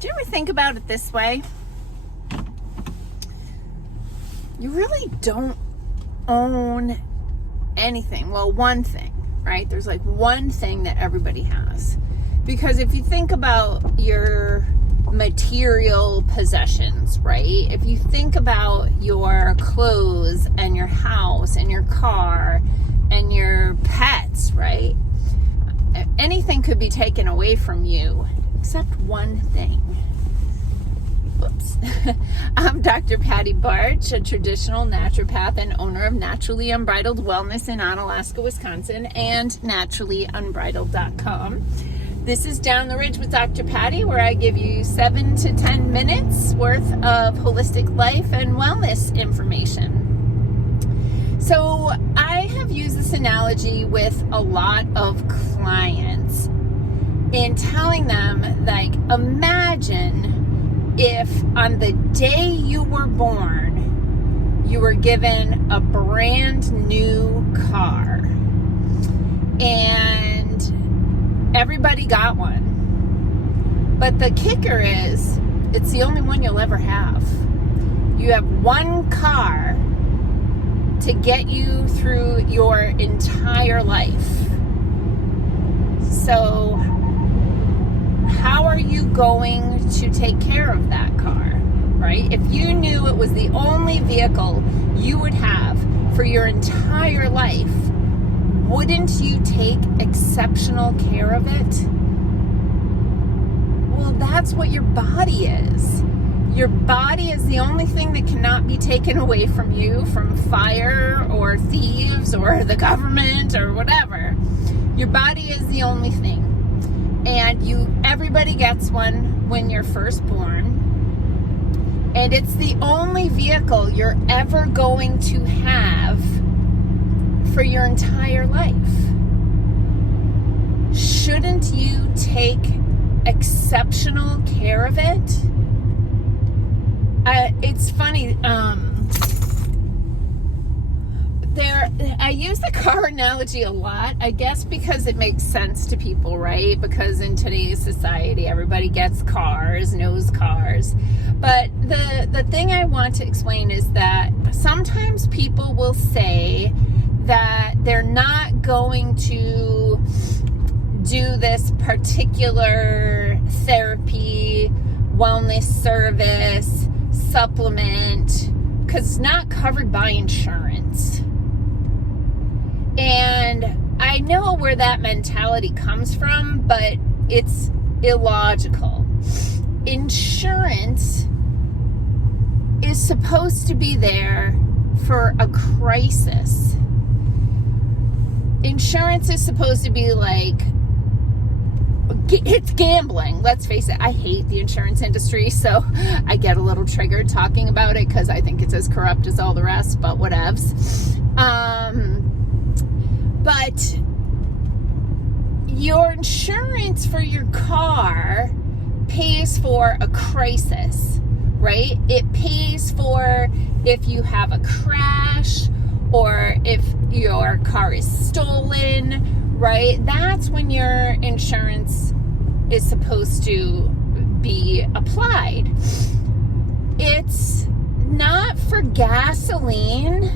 Do you ever think about it this way? You really don't own anything. Well, one thing, right? There's like one thing that everybody has. Because if you think about your material possessions, right? If you think about your clothes and your house and your car and your pets, right? Anything could be taken away from you except one thing. Whoops. I'm Dr. Patty Barch, a traditional naturopath and owner of Naturally Unbridled Wellness in Onalaska, Wisconsin, and naturallyunbridled.com. This is Down the Ridge with Dr. Patty, where I give you 7 to 10 minutes worth of holistic life and wellness information. So I have used this analogy with a lot of clients in telling them, like, imagine if on the day you were born, you were given a brand new car and everybody got one. But the kicker is, it's the only one you'll ever have. You have one car to get you through your entire life. So how are you going to take care of that car, right? If you knew it was the only vehicle you would have for your entire life, wouldn't you take exceptional care of it? Well, that's what your body is. Your body is the only thing that cannot be taken away from you from fire or thieves or the government or whatever. Your body is the only thing. And everybody gets one when you're first born. And it's the only vehicle you're ever going to have for your entire life. Shouldn't you take exceptional care of it? It's funny, I use the car analogy a lot, I guess because it makes sense to people, right? Because in today's society, everybody gets cars, knows cars. But the thing I want to explain is that sometimes people will say that they're not going to do this particular therapy, wellness service, supplement, because it's not covered by insurance. And I know where that mentality comes from, but it's illogical. Insurance is supposed to be there for a crisis. Insurance is supposed to be like, it's gambling. Let's face it. I hate the insurance industry, so I get a little triggered talking about it because I think it's as corrupt as all the rest, but whatevs. But your insurance for your car pays for a crisis, right? It pays for if you have a crash or if your car is stolen, right? That's when your insurance is supposed to be applied. It's not for gasoline.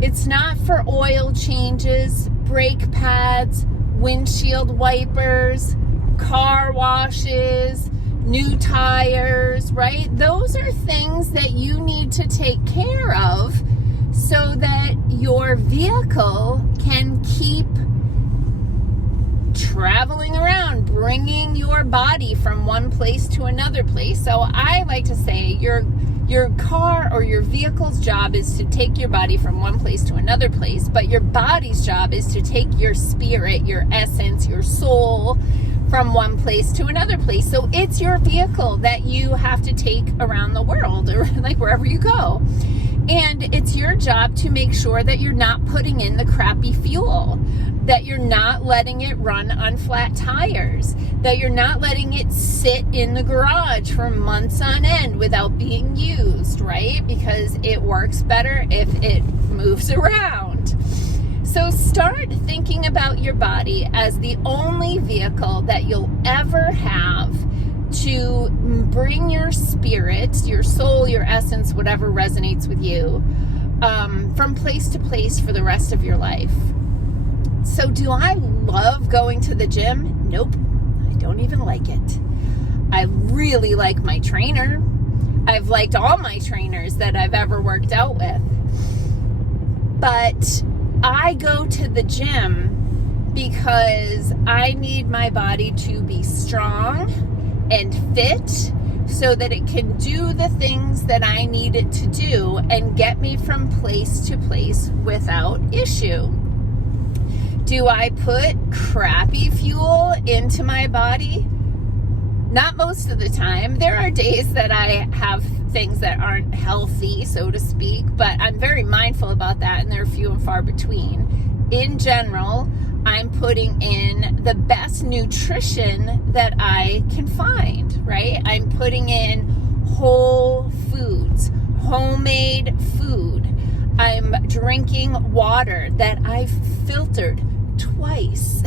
It's not for oil changes, brake pads, windshield wipers, car washes, new tires, right? Those are things that you need to take care of so that your vehicle can keep traveling around, bringing your body from one place to another place. So I like to say your car or your vehicle's job is to take your body from one place to another place, but your body's job is to take your spirit, your essence, your soul from one place to another place. So it's your vehicle that you have to take around the world or like wherever you go. And it's your job to make sure that you're not putting in the crappy fuel, that you're not letting it run on flat tires, that you're not letting it sit in the garage for months on end without being used, right? Because it works better if it moves around. So start thinking about your body as the only vehicle that you'll ever have to bring your spirit, your soul, your essence, whatever resonates with you, from place to place for the rest of your life. So do I love going to the gym? Nope. I don't even like it. I really like my trainer. I've liked all my trainers that I've ever worked out with. But I go to the gym because I need my body to be strong and fit so that it can do the things that I need it to do and get me from place to place without issue. Do I put crappy fuel into my body? Not most of the time. There are days that I have things that aren't healthy, so to speak, but I'm very mindful about that, and they're few and far between. In general, I'm putting in the best nutrition that I can find, right? I'm putting in whole foods, homemade food. I'm drinking water that I've filtered twice.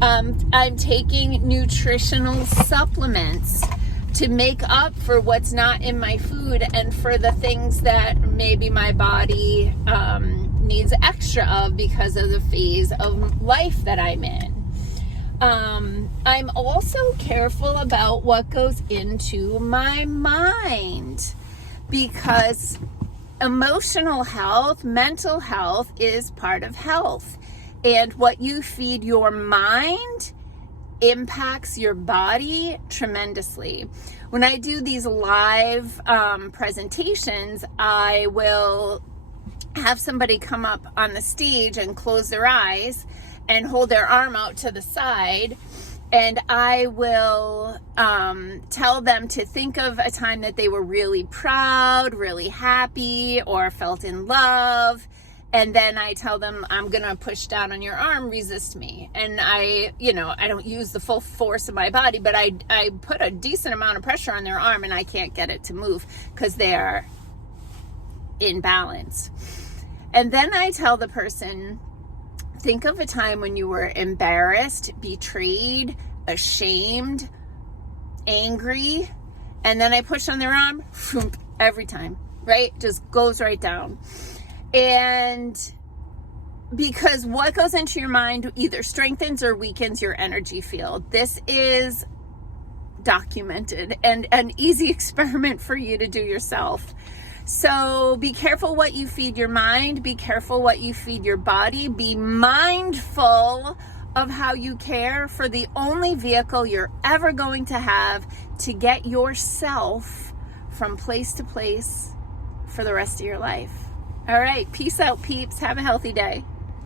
I'm taking nutritional supplements to make up for what's not in my food and for the things that maybe my body needs extra of because of the phase of life that I'm in. I'm also careful about what goes into my mind because emotional health, mental health is part of health. And what you feed your mind impacts your body tremendously. When I do these live presentations, I will have somebody come up on the stage and close their eyes and hold their arm out to the side. And I will tell them to think of a time that they were really proud, really happy, or felt in love. And then I tell them, I'm going to push down on your arm, resist me. And I don't use the full force of my body, but I put a decent amount of pressure on their arm and I can't get it to move because they are in balance. And then I tell the person, think of a time when you were embarrassed, betrayed, ashamed, angry. And then I push on their arm, every time, right? Just goes right down. And because what goes into your mind either strengthens or weakens your energy field. This is documented and an easy experiment for you to do yourself. So be careful what you feed your mind. Be careful what you feed your body. Be mindful of how you care for the only vehicle you're ever going to have to get yourself from place to place for the rest of your life. All right, peace out, peeps. Have a healthy day.